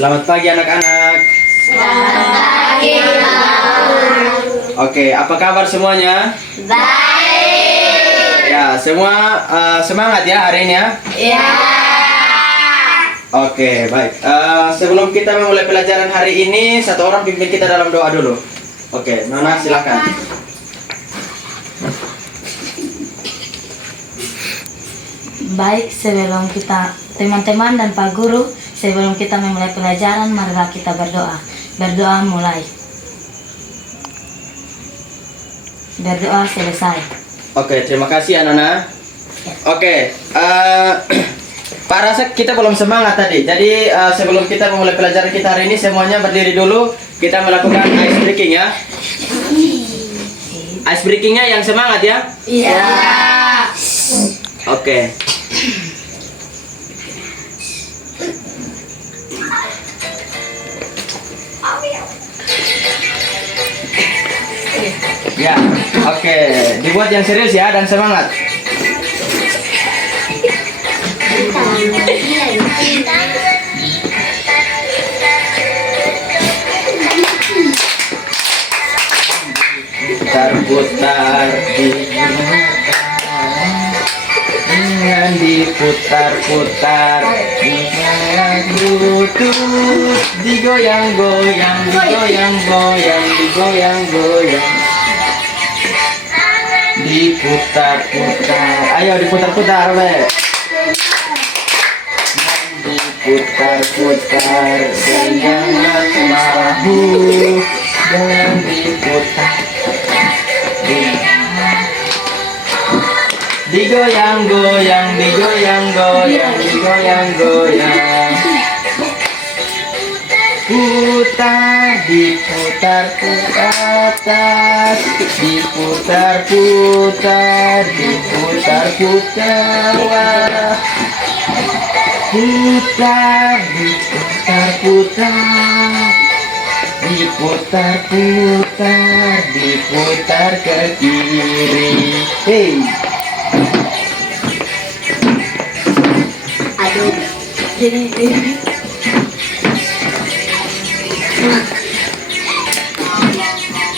Selamat pagi anak-anak. Selamat pagi, Pak. Oke, apa kabar semuanya? Baik. Ya, semua semangat ya hari ini ya. Ya. Oke, baik. Sebelum kita memulai pelajaran hari ini, satu orang pimpin kita dalam doa dulu. Oke, Nona silakan. Baik, sebelum kita teman-teman dan Pak Guru, sebelum kita memulai pelajaran, marilah kita berdoa. Berdoa mulai. Berdoa selesai. Oke, terima kasih ya Nona. Oke, Pak rasa kita belum semangat tadi. Jadi sebelum kita memulai pelajaran kita hari ini, semuanya berdiri dulu. Kita melakukan ice breaking ya. Ice breakingnya yang semangat ya. Ya. Oke. Ya, oke. Dibuat yang serius ya dan semangat. Putar-putar dengan diputar-putar Bluetooth digoyang-goyang, digoyang-goyang, digoyang-goyang, diputar-putar. Ayo diputar-putar, we. Diputar-putar dan jangan mahu dan diputar. Digoyang-goyang, digoyang-goyang, digoyang-goyang. Putar, diputar-putar atas, diputar-putar, diputar-putar bawah. Putar, diputar-putar, diputar-putar, diputar ke kiri. Hey. Aduh. Jadi.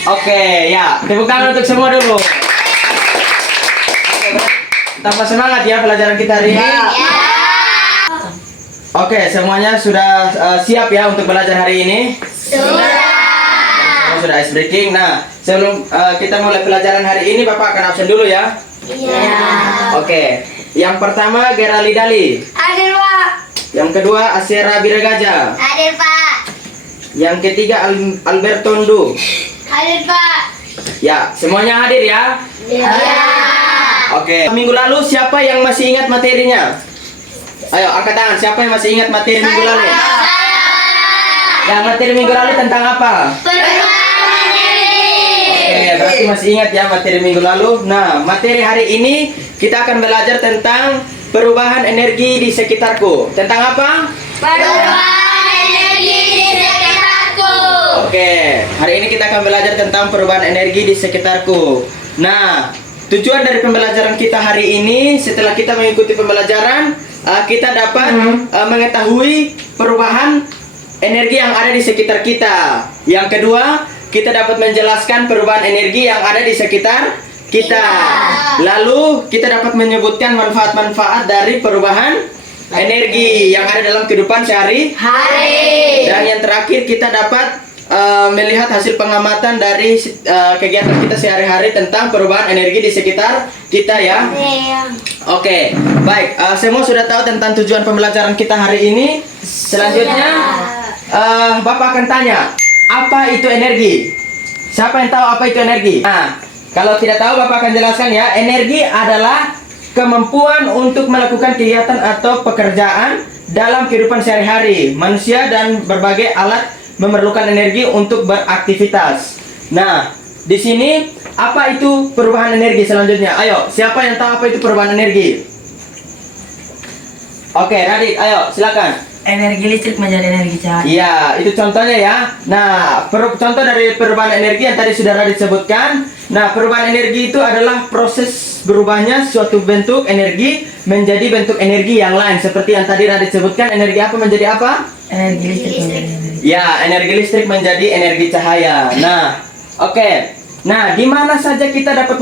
Oke, ya, tepuk tangan untuk semua dulu. Tambah semangat ya pelajaran kita hari ini. Oke, semuanya sudah siap ya untuk belajar hari ini? Sudah ice breaking. Nah, sebelum kita mulai pelajaran hari ini, Bapak akan absen dulu ya. Iya. Oke, yang pertama Gerali Dali. Hadir, Pak. Yang kedua Asyera Biragaja. Hadir, Pak. Yang ketiga Alberto Ndu. Hadir, Pak. Ya, semuanya hadir ya. Ya. Oke. Minggu lalu siapa yang masih ingat materinya? Ayo angkat tangan. Siapa yang masih ingat materi minggu lalu? Ya, materi minggu lalu tentang apa? Perubahan energi. Oke, berarti masih ingat ya materi minggu lalu. Nah, materi hari ini kita akan belajar tentang perubahan energi di sekitarku. Tentang apa? Perubahan energi di sekitarku. Oke, hari ini kita akan belajar tentang perubahan energi di sekitarku. Nah, tujuan dari pembelajaran kita hari ini, setelah kita mengikuti pembelajaran, kita dapat mengetahui perubahan energi yang ada di sekitar kita. Yang kedua, kita dapat menjelaskan perubahan energi yang ada di sekitar kita. Lalu, kita dapat menyebutkan manfaat-manfaat dari perubahan energi yang ada dalam kehidupan sehari-hari. Dan yang terakhir, kita dapat melihat hasil pengamatan dari kegiatan kita sehari-hari tentang perubahan energi di sekitar kita ya. Oke, baik. Semua sudah tahu tentang tujuan pembelajaran kita hari ini. Selanjutnya, Bapak akan tanya, apa itu energi? Siapa yang tahu apa itu energi? Nah, kalau tidak tahu, Bapak akan jelaskan ya. Energi adalah kemampuan untuk melakukan kegiatan atau pekerjaan dalam kehidupan sehari-hari. Manusia dan berbagai alat memerlukan energi untuk beraktivitas. Nah, di sini apa itu perubahan energi selanjutnya? Ayo, siapa yang tahu apa itu perubahan energi? Oke, Radit, ayo silakan. Energi listrik menjadi energi cahaya. Iya, itu contohnya ya. Nah, contoh dari perubahan energi yang tadi sudah Radit sebutkan. Nah, perubahan energi itu adalah proses berubahnya suatu bentuk energi menjadi bentuk energi yang lain. Seperti yang tadi Radit sebutkan, energi apa menjadi apa? Energi listrik menjadi energi. Ya, energi listrik menjadi energi cahaya. Nah, oke. Nah, di mana saja kita dapat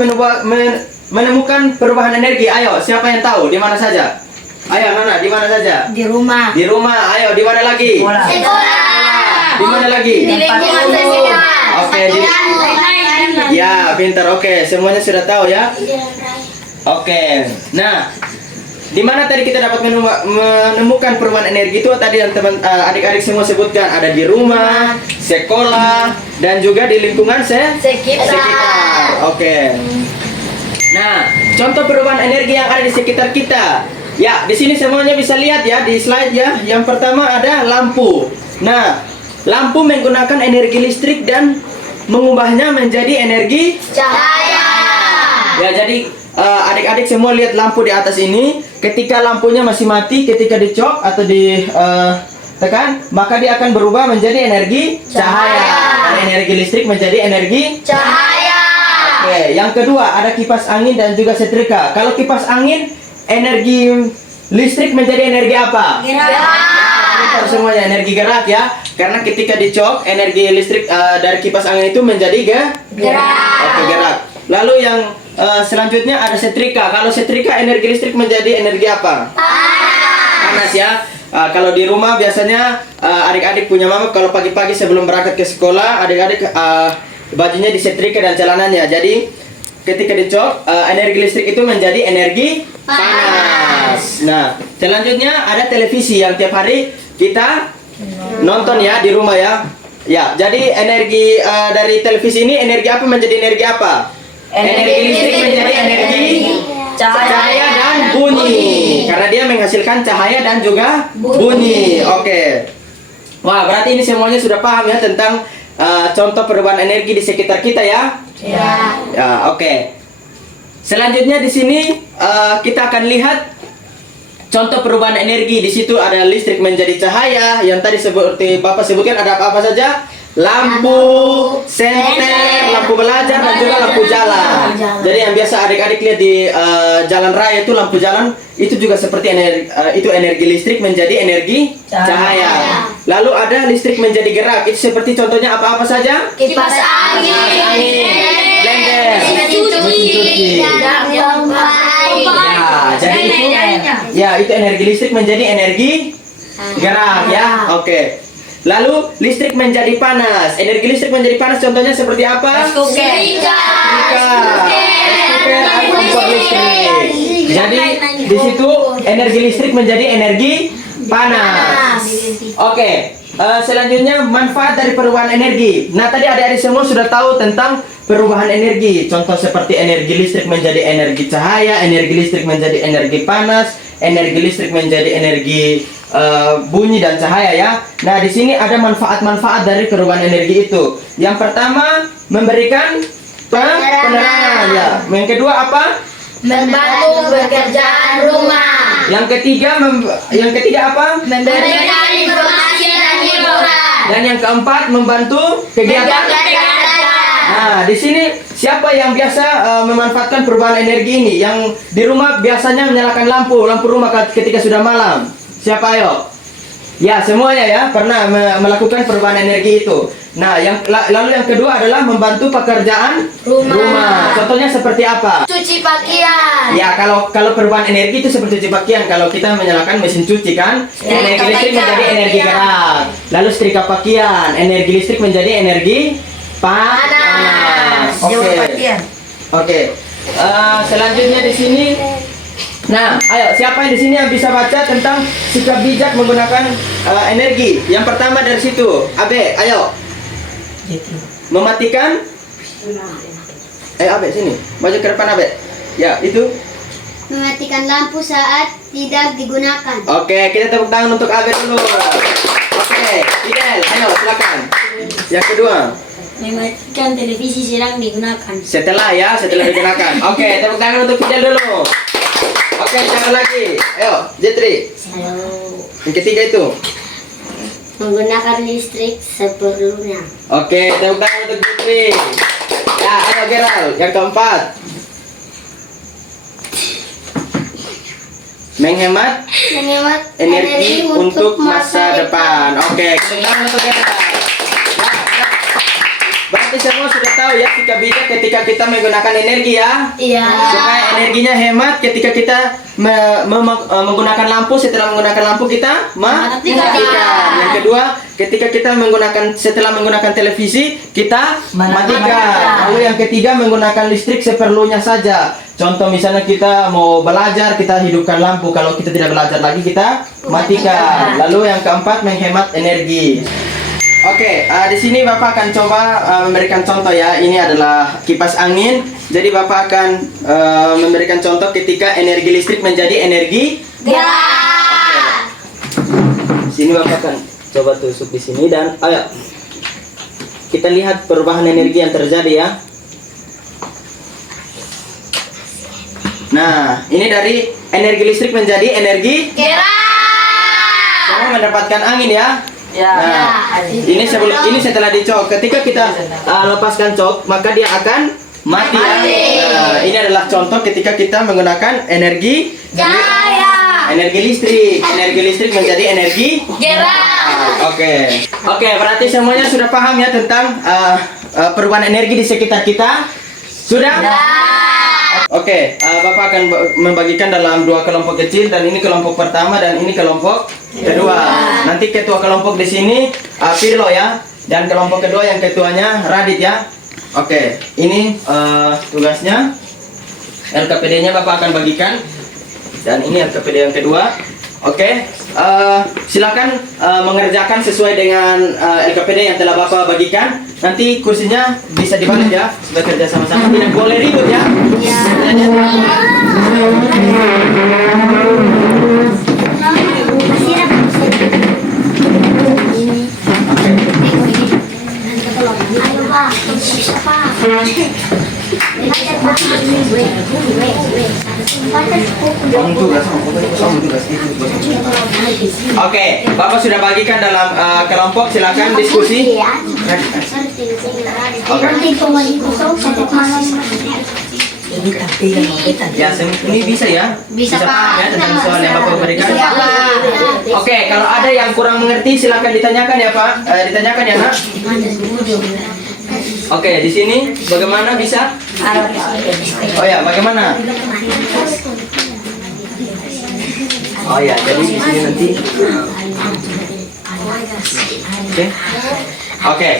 menemukan perubahan energi? Ayo, siapa yang tahu? Di mana saja? Ayo, Nana, di mana saja? Di rumah. Di rumah. Ayo, di mana lagi? Sekolah. Di mana lagi? Di lingkungan sosial. Oke, ya, pintar. Oke, semuanya sudah tahu ya. Oke. Nah, di mana tadi kita dapat menemukan perubahan energi itu tadi yang teman adik-adik semua sebutkan, ada di rumah, sekolah, dan juga di lingkungan sekitar. Oke. Nah, contoh perubahan energi yang ada di sekitar kita. Ya, di sini semuanya bisa lihat ya di slide ya. Yang pertama ada lampu. Nah, lampu menggunakan energi listrik dan mengubahnya menjadi energi Cahaya. ya. Jadi adik-adik semua lihat lampu di atas ini. Ketika lampunya masih mati, ketika dicok atau tekan, maka dia akan berubah menjadi energi cahaya. Dan energi listrik menjadi energi. Cahaya. Oke, yang kedua ada kipas angin dan juga setrika. Kalau kipas angin, energi listrik menjadi energi apa? Pintar semuanya, energi gerak ya. Karena ketika dicok, energi listrik dari kipas angin itu menjadi Gerak. Oke, gerak. Lalu yang selanjutnya ada setrika. Kalau setrika, energi listrik menjadi energi apa? Panas ya. Kalau di rumah biasanya adik-adik punya mama kalau pagi-pagi sebelum berangkat ke sekolah, adik-adik bajunya disetrika dan celananya. Jadi ketika dicok, energi listrik itu menjadi energi panas. Nah, selanjutnya ada televisi yang tiap hari kita nonton ya di rumah ya. Ya, jadi energi dari televisi ini energi apa menjadi energi apa? Energi listrik menjadi energi cahaya dan bunyi. Karena dia menghasilkan cahaya dan juga bunyi. Oke. Wah, berarti ini semuanya sudah paham ya tentang contoh perubahan energi di sekitar kita ya. Ya, oke. Selanjutnya di sini kita akan lihat contoh perubahan energi. Di situ ada listrik menjadi cahaya. Yang tadi seperti Bapak sebutkan ada apa saja? Lampu, senter, lampu belajar dan juga lampu jalan. Jadi yang biasa adik-adik lihat di jalan raya itu lampu jalan itu juga seperti energi listrik menjadi energi cahaya. Lalu ada listrik menjadi gerak. Itu seperti contohnya apa-apa saja? Kipas angin. Blender, mesin cuci. Ya, jadi itu itu energi listrik menjadi energi gerak ya. Oke. Lalu listrik menjadi panas. Energi listrik menjadi panas contohnya seperti apa? Kuker atau kompor listrik. Jadi di situ energi listrik menjadi energi panas. Oke. Selanjutnya manfaat dari perubahan energi. Nah, tadi adik-adik semua sudah tahu tentang perubahan energi. Contoh seperti energi listrik menjadi energi cahaya, energi listrik menjadi energi panas, energi listrik menjadi energi bunyi dan cahaya ya. Nah, di sini ada manfaat-manfaat dari perubahan energi itu. Yang pertama, memberikan penerangan ya. Yang kedua apa? Membantu pekerjaan rumah. Yang ketiga apa? Memberikan informasi dan hiburan. Dan yang keempat membantu kegiatan. Nah, di sini siapa yang biasa memanfaatkan perubahan energi ini? Yang di rumah biasanya menyalakan lampu rumah ketika sudah malam. Siapa ayo? Ya, semuanya ya pernah melakukan perubahan energi itu. Nah, lalu yang kedua adalah membantu pekerjaan rumah. Contohnya seperti apa? Cuci pakaian. Ya, kalau perubahan energi itu seperti cuci pakaian. Kalau kita menyalakan mesin cuci kan, energi listrik menjadi energi gerak. Lalu setrika pakaian, energi listrik menjadi energi panas. Oke. Selanjutnya di sini. Nah, ayo siapa yang di sini yang bisa baca tentang sikap bijak menggunakan energi? Yang pertama dari situ, Abe, ayo. Mematikan. Ayo Abe sini, maju ke depan Abe. Ya, itu. Mematikan lampu saat tidak digunakan. Oke, kita tepuk tangan untuk Abe dulu. Oke, Fidel, ayo silakan. Yang kedua. Mematikan televisi sedang digunakan. Setelah digunakan. Oke, tepuk tangan untuk Fidel dulu. Oke, jangan lagi. Ayo, Jetri. Yang ketiga itu. Menggunakan listrik seperlunya. Oke, tepuk tangan untuk Jetri. Ya, ayo Geral, yang keempat. Menghemat Menghemat energi untuk masa depan. Oke, kemudian untuk Geral. Ya. Berarti semua sudah tahu ya sikap bijak ketika kita menggunakan energi ya. Iya. Supaya energinya hemat ketika kita menggunakan lampu, setelah menggunakan lampu kita matikan. Yang kedua, ketika kita setelah menggunakan televisi kita matikan. Lalu yang ketiga, menggunakan listrik seperlunya saja. Contoh misalnya kita mau belajar, kita hidupkan lampu. Kalau kita tidak belajar lagi kita matikan. Lalu yang keempat, menghemat energi. Oke, di sini Bapak akan coba memberikan contoh ya. Ini adalah kipas angin. Jadi Bapak akan memberikan contoh ketika energi listrik menjadi energi Gerak. Sini Bapak akan coba tusuk di sini dan ayo kita lihat perubahan energi yang terjadi ya. Nah, ini dari energi listrik menjadi energi Gerak. semua mendapatkan angin ya. Ya. Nah, ini setelah dicok. Ketika kita lepaskan cok, maka dia akan mati ya. Nah, ini adalah contoh ketika kita menggunakan energi Cahaya. energi listrik. Energi listrik menjadi energi Gerak. Oke, berarti semuanya sudah paham ya tentang perubahan energi di sekitar kita? Sudah? Oke, Bapak akan membagikan dalam dua kelompok kecil dan ini kelompok pertama dan ini kelompok kedua. Nanti ketua kelompok di sini Pirlo ya dan kelompok kedua yang ketuanya Radit ya. Oke, ini tugasnya. LKPD-nya Bapak akan bagikan dan ini LKPD yang kedua. Oke, silakan mengerjakan sesuai dengan LKPD yang telah Bapak bagikan. Nanti kursinya bisa dibalik ya, bekerja sama-sama. Tidak boleh ribut ya. Ayo Pak, bisa Pak. Oke, Bapak sudah bagikan dalam kelompok, silakan diskusi. Ya, ini bisa ya? Bisa, paham ya Pak. tentang soal yang Bapak berikan? Iya, Pak. Oke, kalau ada yang kurang mengerti silakan ditanyakan ya Pak. Ditanyakan ya Nak. Oke, di sini bagaimana bisa? Oh ya, bagaimana? Oh ya, jadi di sini nanti. Oke,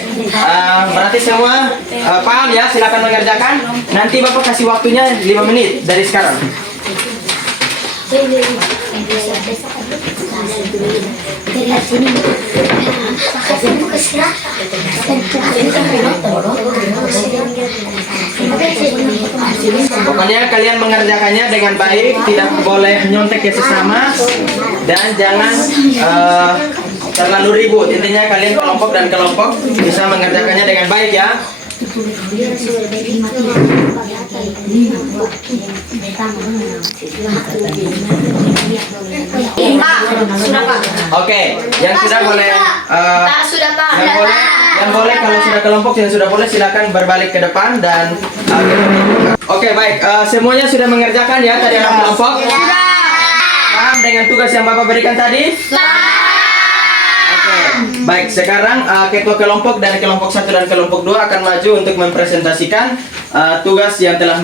berarti semua paham ya? Silakan mengerjakan. Nanti Bapak kasih waktunya 5 menit dari sekarang. Pokoknya kalian mengerjakannya dengan baik, tidak boleh nyontek ke sesama dan jangan terlalu ribut. Intinya kalian kelompok dan kelompok bisa mengerjakannya dengan baik ya. Oke, yang sudah boleh yang boleh kalau sudah kelompok yang sudah boleh silakan berbalik ke depan dan Oke, baik. Semuanya sudah mengerjakan ya tadi anak kelompok? Paham dengan tugas yang Bapak berikan tadi? Baik, sekarang ketua kelompok dari kelompok 1 dan kelompok 2 akan maju untuk mempresentasikan tugas yang telah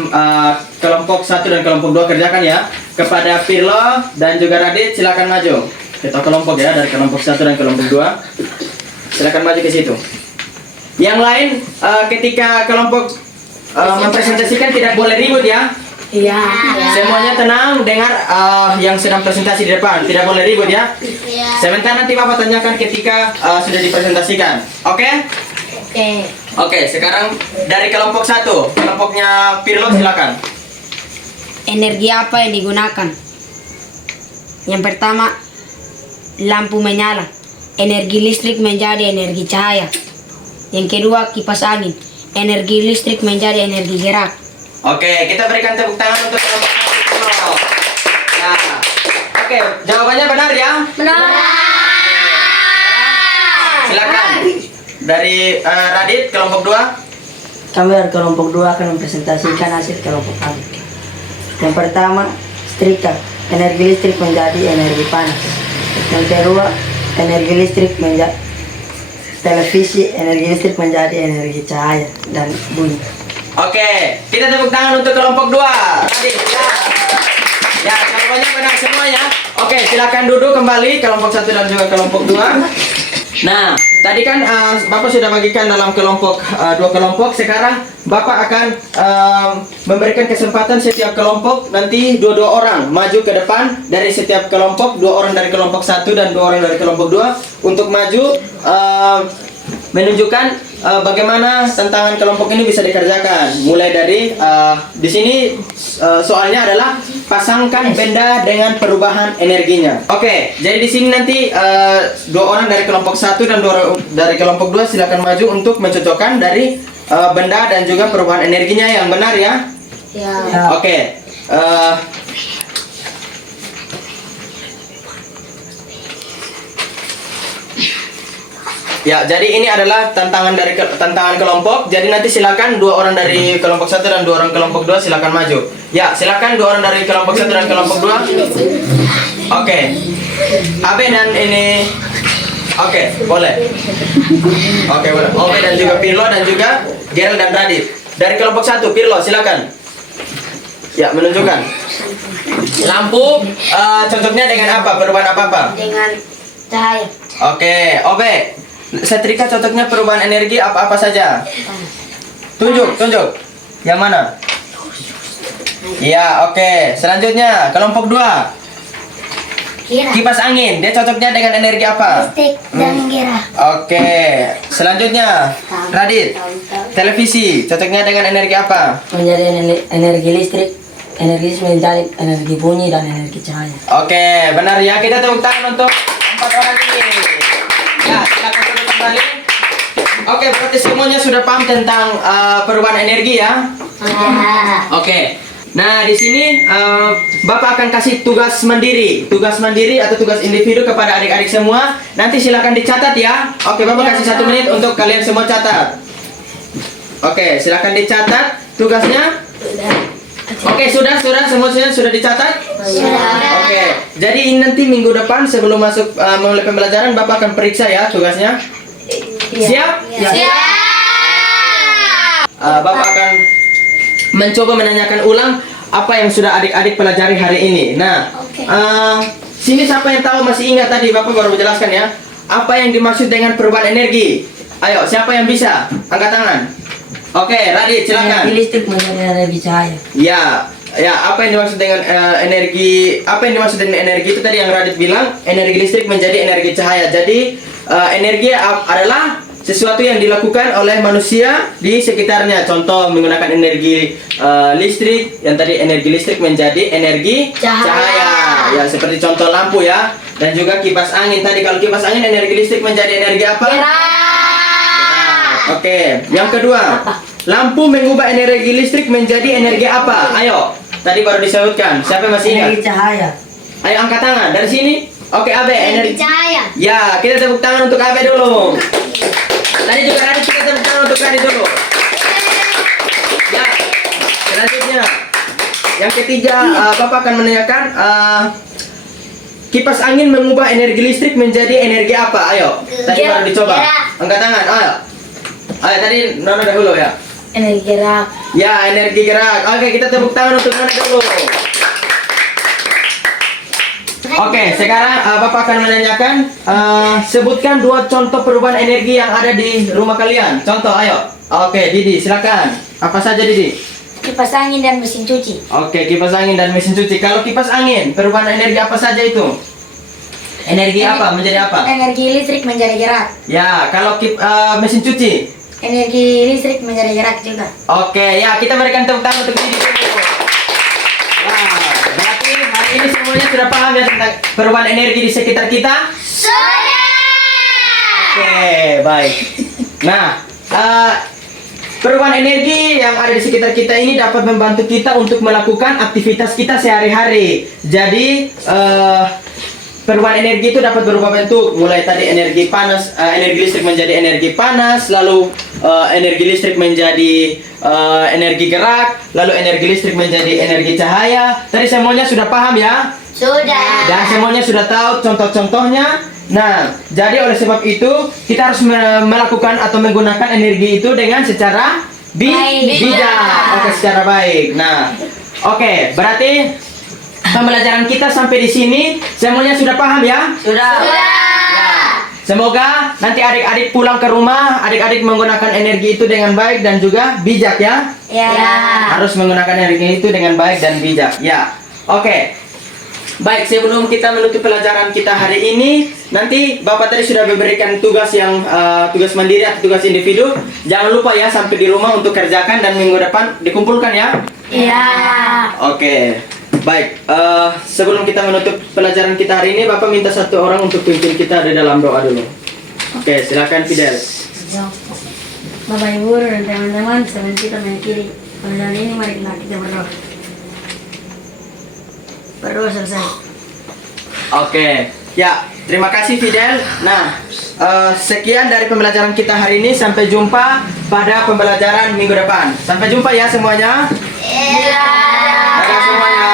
kelompok 1 dan kelompok 2 kerjakan ya. Kepada Pirlo dan juga Radit silakan maju. Ketua kelompok ya dari kelompok 1 dan kelompok 2. Silakan maju ke situ. Yang lain ketika kelompok mempresentasikan tidak boleh ribut ya. Iya. Semuanya tenang, dengar yang sedang presentasi di depan. Tidak boleh ribut ya. Sebentar nanti Bapak tanyakan ketika sudah dipresentasikan. Oke? Oke, sekarang dari kelompok 1, kelompoknya Pirlo silakan. Energi apa yang digunakan? Yang pertama, lampu menyala. Energi listrik menjadi energi cahaya. Yang kedua, kipas angin. Energi listrik menjadi energi gerak. Oke, kita berikan tepuk tangan untuk kelompok Pirlo. Nah, oke, jawabannya benar ya? Benar. Silakan. Dari Radit kelompok 2. kami dari kelompok 2 akan mempresentasikan hasil kelompok kami. Yang pertama, setrika. Energi listrik menjadi energi panas. Yang kedua, energi listrik menjadi televisi. Energi listrik menjadi energi cahaya dan bunyi. Oke, kita tepuk tangan untuk kelompok 2. Tadi, ya, jawabannya benar semuanya. Oke, silakan duduk kembali kelompok 1 dan juga kelompok 2. Nah, tadi kan Bapak sudah bagikan dalam kelompok 2 kelompok. Sekarang Bapak akan memberikan kesempatan setiap kelompok nanti 2 orang maju ke depan dari setiap kelompok, 2 orang dari kelompok 1 dan 2 orang dari kelompok 2 untuk maju menunjukkan bagaimana tantangan kelompok ini bisa dikerjakan. Mulai dari di sini soalnya adalah pasangkan benda dengan perubahan energinya. Oke, jadi di sini nanti 2 orang dari kelompok 1 dan 2 orang dari kelompok 2 silakan maju untuk mencocokkan dari benda dan juga perubahan energinya yang benar ya. Ya. Oke. Ya, jadi ini adalah tantangan kelompok. Jadi nanti silakan 2 orang dari kelompok 1 dan 2 orang kelompok 2 silakan maju. Ya, silakan 2 orang dari kelompok 1 dan kelompok 2. Oke. Abe dan ini. Oke, boleh. Oke, boleh. Obe dan juga Pirlo dan juga Gerald dan Radit. Dari kelompok 1, Pirlo silakan. Ya, menunjukkan. Lampu cocoknya dengan apa? Perubahan apa-apa? Dengan cahaya. Oke, Obe. Setrika cocoknya perubahan energi apa-apa saja. Tunjuk. Yang mana? Ya, oke. Selanjutnya, kelompok 2. Kira. Kipas angin, dia cocoknya dengan energi apa? Listrik dan kira. Oke. Selanjutnya, Radit. Televisi, cocoknya dengan energi apa? Menjadi energi listrik. Energi listrik menjadi energi bunyi dan energi cahaya. Oke, benar ya. Kita tepuk tangan untuk 4 orang ini. Ya, silakan duduk kembali. Oke, berarti semuanya sudah paham tentang perubahan energi ya. Oke. Nah, di sini Bapak akan kasih tugas mandiri atau tugas individu kepada adik-adik semua. Nanti silakan dicatat ya. Oke, Bapak kasih 1 menit untuk kalian semua catat. Oke, silakan dicatat tugasnya. Oke, sudah semuanya sudah dicatat? Sudah. Oke, jadi ini nanti minggu depan sebelum masuk mulai pembelajaran Bapak akan periksa ya tugasnya. Siap? Bapak akan mencoba menanyakan ulang apa yang sudah adik-adik pelajari hari ini. Nah, Oke. sini siapa yang tahu masih ingat tadi Bapak baru menjelaskan ya? Apa yang dimaksud dengan perubahan energi? Ayo, siapa yang bisa? Angkat tangan. Oke, Radit silakan. Energi listrik menjadi energi cahaya. Ya, apa yang dimaksud dengan energi? Apa yang dimaksud dengan energi itu tadi yang Radit bilang, energi listrik menjadi energi cahaya. Jadi energi adalah sesuatu yang dilakukan oleh manusia di sekitarnya. Contoh menggunakan energi listrik, yang tadi energi listrik menjadi energi cahaya. Ya, seperti contoh lampu ya, dan juga kipas angin. Tadi kalau kipas angin energi listrik menjadi energi apa? Oke, yang kedua, lampu mengubah energi listrik menjadi energi apa? Ayo, tadi baru disebutkan. Siapa yang masih ingat? Energi cahaya. Ayo angkat tangan dari sini. Oke, Abe, energi. Cahaya. Ya, kita tepuk tangan untuk Abe dulu. Tadi juga Radit, kita tepuk tangan untuk Radit dulu. Ya, selanjutnya, yang ketiga, Bapak akan menanyakan kipas angin mengubah energi listrik menjadi energi apa? Ayo, tadi baru dicoba. Angkat tangan, ayo. Ayo, tadi Nona dahulu ya. Energi gerak. Ya, energi gerak. Oke, kita tepuk tangan untuk Nona dulu. Oke, sekarang Bapak akan menanyakan sebutkan 2 contoh perubahan energi yang ada di rumah kalian. Contoh, ayo. Oke, Didi, silakan. Apa saja, Didi? Kipas angin dan mesin cuci. Oke, kipas angin dan mesin cuci. Kalau kipas angin, perubahan energi apa saja itu? Energi apa? Menjadi apa? Energi listrik menjadi gerak. Ya, kalau mesin cuci. Energi listrik menjadi gerak juga. Oke, ya kita berikan tepuk tangan untuk Didi dulu. Wah, berarti hari ini semuanya sudah paham ya tentang perubahan energi di sekitar kita? Oke, baik. Nah, perubahan energi yang ada di sekitar kita ini dapat membantu kita untuk melakukan aktivitas kita sehari-hari. Jadi, perubahan energi itu dapat berubah bentuk, mulai tadi energi panas, energi listrik menjadi energi panas, lalu energi listrik menjadi energi gerak, lalu energi listrik menjadi energi cahaya. Tadi semuanya sudah paham ya? Sudah. Dan semuanya sudah tahu contoh-contohnya. Nah, jadi oleh sebab itu kita harus melakukan atau menggunakan energi itu dengan secara bijak. Oke, secara baik. Nah, oke, berarti pembelajaran kita sampai di sini semuanya sudah paham ya? Sudah. Ya. Semoga nanti adik-adik pulang ke rumah, adik-adik menggunakan energi itu dengan baik dan juga bijak ya. Ya. Harus menggunakan energi itu dengan baik dan bijak. Ya. Oke. Baik, sebelum kita menutup pelajaran kita hari ini, nanti Bapak tadi sudah memberikan tugas yang tugas mandiri atau tugas individu. Jangan lupa ya sampai di rumah untuk kerjakan dan minggu depan dikumpulkan ya. Ya. Oke. Baik, sebelum kita menutup pelajaran kita hari ini, Bapak minta satu orang untuk pimpin kita di dalam doa dulu. Oke, silakan Fidel. Bapak Ibu dan teman-teman, sebelum kita mengakhiri pelajaran ini, mari kita berdoa. Berdoa selesai. Oke, ya terima kasih Fidel. Nah, sekian dari pembelajaran kita hari ini. Sampai jumpa pada pembelajaran minggu depan. Sampai jumpa ya semuanya. Ya. Dadah semuanya.